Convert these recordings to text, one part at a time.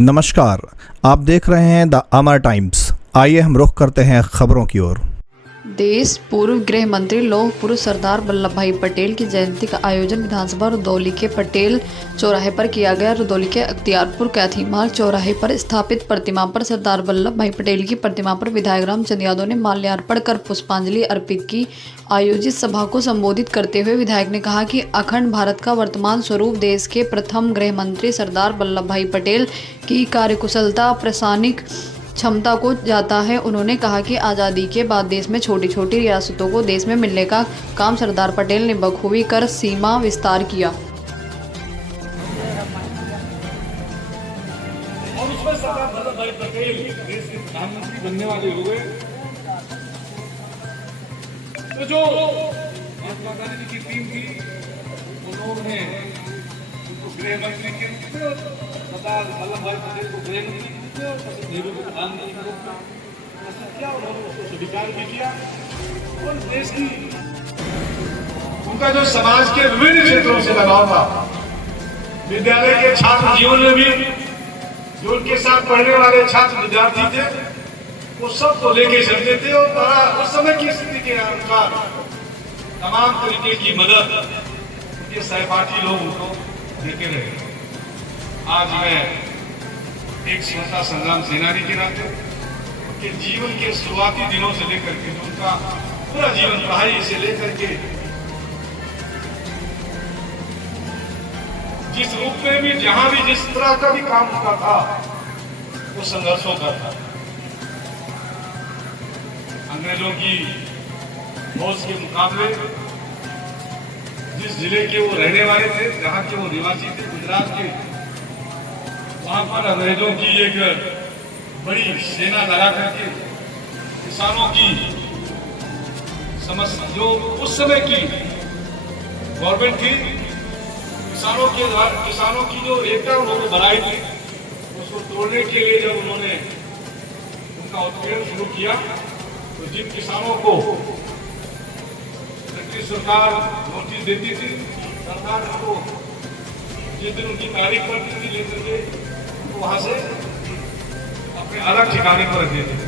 नमस्कार, आप देख रहे हैं द अमर टाइम्स। आइए हम रुख करते हैं खबरों की ओर। देश पूर्व गृह मंत्री लौह पुरुष सरदार वल्लभ भाई पटेल की जयंती का आयोजन विधानसभा रुदौली के पटेल चौराहे पर किया गया। रुदौली के अख्तियारपुर कैथी मार्ग चौराहे पर स्थापित प्रतिमा पर सरदार वल्लभ भाई पटेल की प्रतिमा पर विधायक रामचंद यादव ने माल्यार्पण कर पुष्पांजलि अर्पित की। आयोजित सभा को संबोधित करते हुए विधायक ने कहा कि अखंड भारत का वर्तमान स्वरूप देश के प्रथम गृह मंत्री सरदार वल्लभ भाई पटेल की कार्यकुशलता, प्रशासनिक क्षमता को जाता है। उन्होंने कहा कि आज़ादी के बाद देश में छोटी छोटी रियासतों को देश में मिलने का काम सरदार पटेल ने बखूबी कर सीमा विस्तार किया। और उसमें सरदार वल्लभ भाई पटेल देश के प्रधानमंत्री बनने वाले हुए, तो जो महात्मा गांधी जी की टीम थी उन्होंने उनको गृह मंत्री के रूप में, सरदार वल्लभ भाई पटेल को गृह मंत्री नेहरू को प्रधानमंत्री के रूप में किया, उन्होंने उसको स्वीकार भी किया। और देश की उनका जो समाज के विभिन्न क्षेत्रों से लगाव था, विद्यालय के छात्र जीवन में भी जो उनके साथ पढ़ने वाले छात्र विद्यार्थी थे वो सबको लेके चलते थे और उस समय की स्थिति के अनुसार तमाम तरीके की मदद उनके सहपाठी लोग उनको देते रहे। आज मैं एक स्वतंत्रता संग्राम सेनानी के नाते उनके जीवन के शुरुआती दिनों से लेकर के जो उनका पूरा जीवन पढ़ाई से लेकर के जिस रूप में भी जहां भी जिस तरह का भी काम होता था वो संघर्षों का था। अंग्रेजों की फौज के मुकाबले जिस जिले के वो रहने वाले थे, जहां के वो निवासी थे, गुजरात के, वहां पर अंग्रेजों की एक बड़ी सेना लगा करके किसानों की समस्या, जो उस समय की गवर्नमेंट थी, किसानों की जो एकता उन्होंने बनाई थी, उसको तोड़ने के लिए जब उन्होंने उनका उत्पीड़न शुरू किया तो जिन किसानों को ब्रिटिश सरकार नोटिस देती थी, सरकार को जिस दिन उनकी तारीख पड़ती थी लेकर के तो वहां से अपने अलग ठिकाने पर रख देते थे।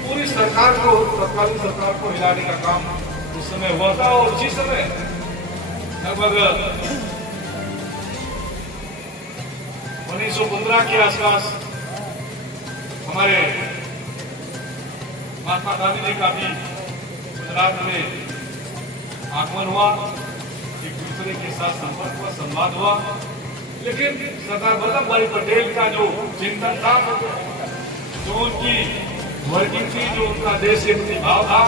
पूरी सरकार को, तत्कालीन सरकार को हिलाने का काम उस समय हुआ था। और उसी समय लगभग 1915 के आसपास हमारे महात्मा गांधी जी का भी गुजरात में आगमन हुआ, एक दूसरे के साथ संपर्क हुआ, संवाद हुआ। लेकिन सरदार वल्लभ भाई पटेल का जो चिंतन था, जो उनकी वर्किंग थी, जो उनका देश के प्रति भाव था,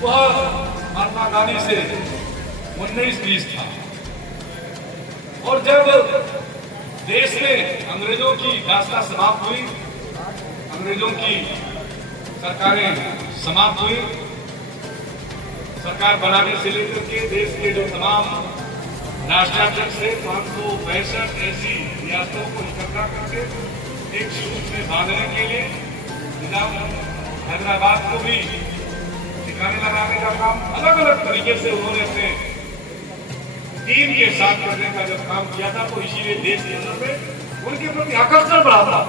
वह महात्मा गांधी से 19-20 था। और जब देश में अंग्रेजों की दास्ता समाप्त हुई, अंग्रेजों की सरकारें समाप्त हुई, सरकार बनाने से लेकर के देश के जो तमाम राष्ट्राध्यक्ष थे 565 ऐसी रियासतों को इकट्ठा करके एक सूत्र में बांधने के लिए निजाम हैदराबाद को भी ठिकाने लगाने का काम अलग अलग तरीके से उन्होंने अपने टीम के साथ करने का जब काम किया था, तो इसीलिए देश के अंदर में उनके प्रति आकर्षण बढ़ा था।